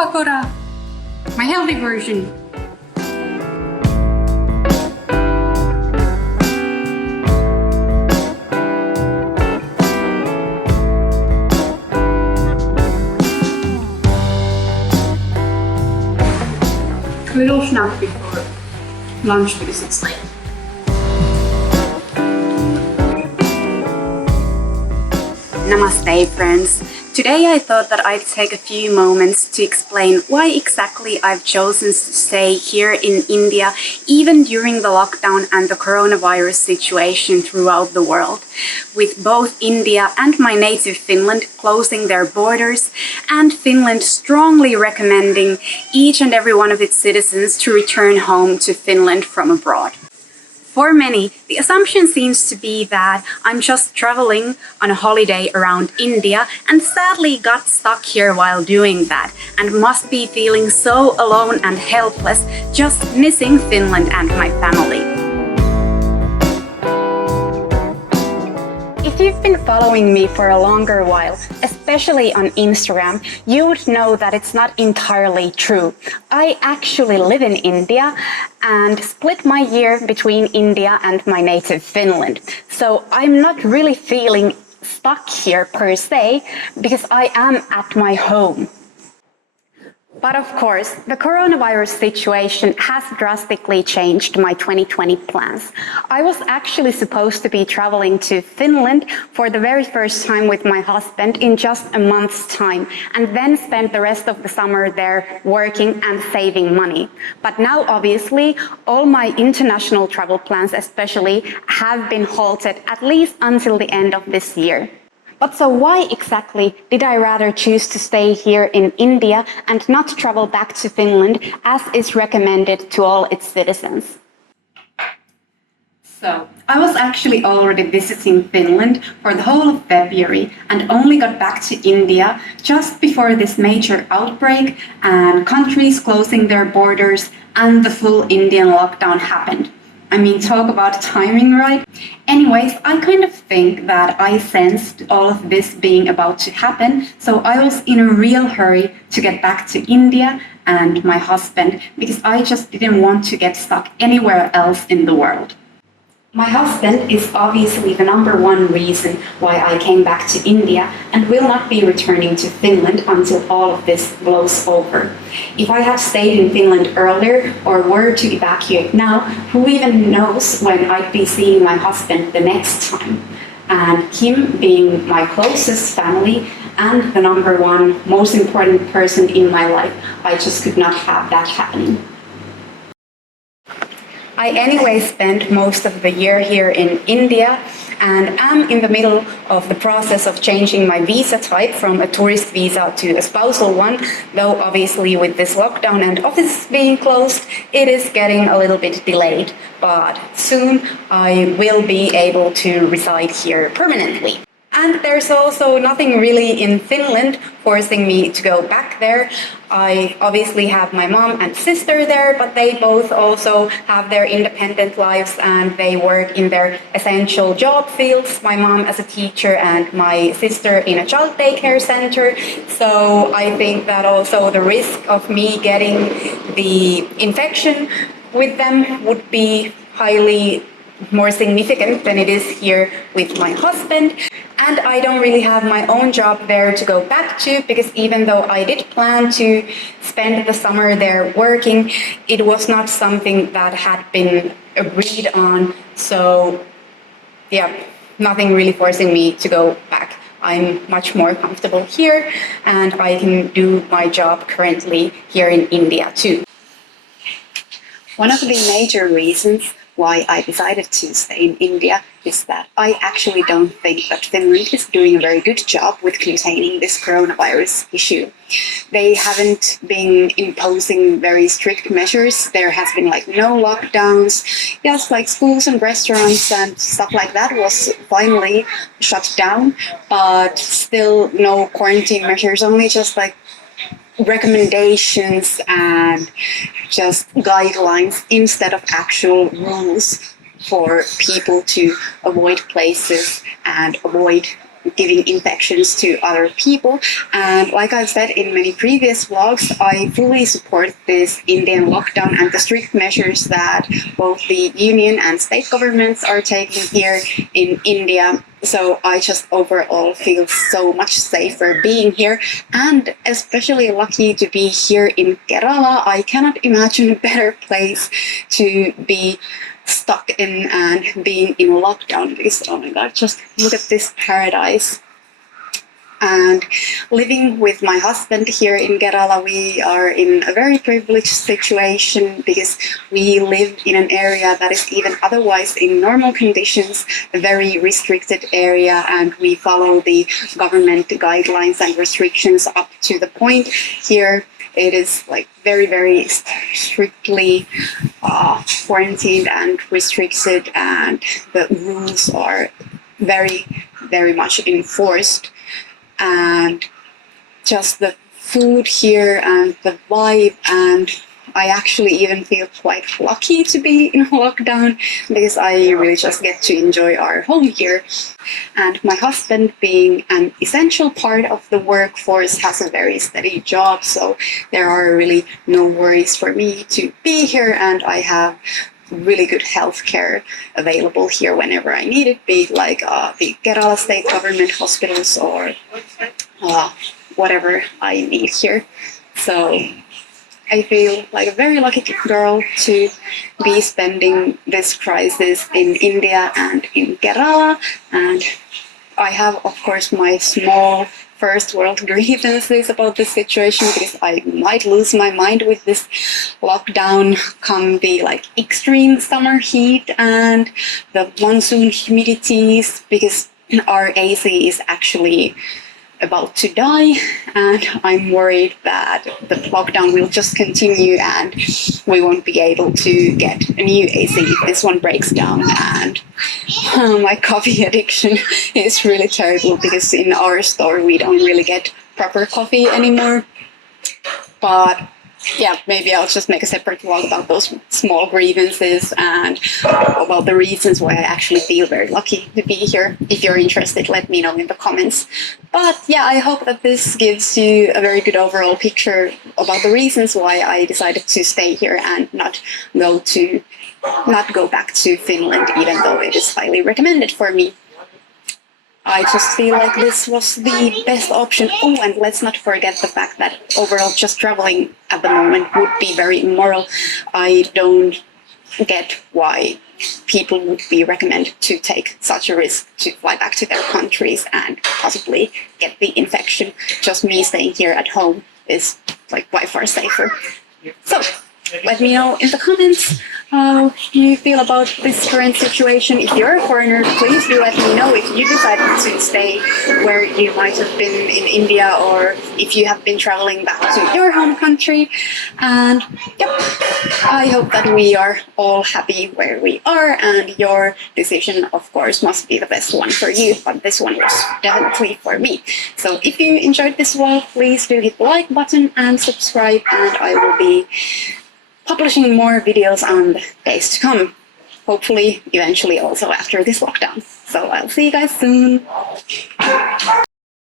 pakora, my healthy version. A little snack before lunch because it's late. Namaste, friends. Today I thought that I'd take a few moments to explain why exactly I've chosen to stay here in India, even during the lockdown and the coronavirus situation throughout the world, with both India and my native Finland closing their borders, and Finland strongly recommending each and every one of its citizens to return home to Finland from abroad. For many, the assumption seems to be that I'm just traveling on a holiday around India and sadly got stuck here while doing that and must be feeling so alone and helpless, just missing Finland and my family. If you've been following me for a longer while, especially on Instagram, you would know that it's not entirely true. I actually live in India and split my year between India and my native Finland. So I'm not really feeling stuck here per se, because I am at my home. But of course, the coronavirus situation has drastically changed my 2020 plans. I was actually supposed to be traveling to Finland for the very first time with my husband in just a month's time, and then spend the rest of the summer there working and saving money. But now, obviously, all my international travel plans especially have been halted at least until the end of this year. But so why exactly did I rather choose to stay here in India and not travel back to Finland as is recommended to all its citizens? So, I was actually already visiting Finland for the whole of February and only got back to India just before this major outbreak and countries closing their borders and the full Indian lockdown happened. I mean, talk about timing, right? Anyways, I kind of think that I sensed all of this being about to happen, so I was in a real hurry to get back to India and my husband, because I just didn't want to get stuck anywhere else in the world. My husband is obviously the number one reason why I came back to India and will not be returning to Finland until all of this blows over. If I had stayed in Finland earlier or were to evacuate now, who even knows when I'd be seeing my husband the next time? And him being my closest family and the number one most important person in my life, I just could not have that happening. I anyway spent most of the year here in India and am in the middle of the process of changing my visa type from a tourist visa to a spousal one, though obviously with this lockdown and offices being closed, it is getting a little bit delayed. But soon I will be able to reside here permanently. And there's also nothing really in Finland forcing me to go back there. I obviously have my mom and sister there, but they both also have their independent lives and they work in their essential job fields. My mom as a teacher and my sister in a child daycare center. So I think that also the risk of me getting the infection with them would be highly more significant than it is here with my husband. And I don't really have my own job there to go back to, because even though I did plan to spend the summer there working, it was not something that had been agreed on. So yeah, nothing really forcing me to go back. I'm much more comfortable here and I can do my job currently here in India too. One of the major reasons why I decided to stay in India is that I actually don't think that Finland is doing a very good job with containing this coronavirus issue. They haven't been imposing very strict measures. There has been no lockdowns. Just schools and restaurants and stuff like that was finally shut down, but still no quarantine measures, only just recommendations and just guidelines instead of actual rules for people to avoid places and avoid giving infections to other people. And like I've said in many previous vlogs, I fully support this Indian lockdown and the strict measures that both the union and state governments are taking here in India. So I just overall feel so much safer being here, and especially lucky to be here in Kerala. I cannot imagine a better place to be stuck in and being in lockdown, because oh my god, just look at this paradise. And living with my husband here in Kerala, we are in a very privileged situation because we live in an area that is even otherwise in normal conditions a very restricted area, and we follow the government guidelines and restrictions up to the point. Here it is like very, very strictly quarantined and restricted, and the rules are very, very much enforced. And just the food here and the vibe, and I actually even feel quite lucky to be in lockdown because I really just get to enjoy our home here. And my husband, being an essential part of the workforce, has a very steady job, so there are really no worries for me to be here, and I have really good healthcare available here whenever I need it, be it like the Kerala state government hospitals or whatever I need here. So I feel like a very lucky girl to be spending this crisis in India and in Kerala. And I have, of course, my small first world grievances about this situation, because I might lose my mind with this lockdown come the like extreme summer heat and the monsoon humidities, because our AC is actually about to die, and I'm worried that the lockdown will just continue and we won't be able to get a new AC if this one breaks down. And my coffee addiction is really terrible, because in our store we don't really get proper coffee anymore. But yeah, maybe I'll just make a separate vlog about those small grievances and about the reasons why I actually feel very lucky to be here. If you're interested, let me know in the comments. But yeah, I hope that this gives you a very good overall picture about the reasons why I decided to stay here and not go back to Finland, even though it is highly recommended for me. I just feel like this was the best option. Oh, and let's not forget the fact that overall just traveling at the moment would be very immoral. I don't get why people would be recommended to take such a risk to fly back to their countries and possibly get the infection. Just me staying here at home is like by far safer. So let me know in the comments how you feel about this current situation. If you're a foreigner, please do let me know if you decided to stay where you might have been in India, or if you have been traveling back to your home country. And yep, I hope that we are all happy where we are, and your decision, of course, must be the best one for you, but this one was definitely for me. So if you enjoyed this vlog, please do hit the like button and subscribe, and I will be publishing more videos on the days to come. Hopefully, eventually also after this lockdown. So I'll see you guys soon.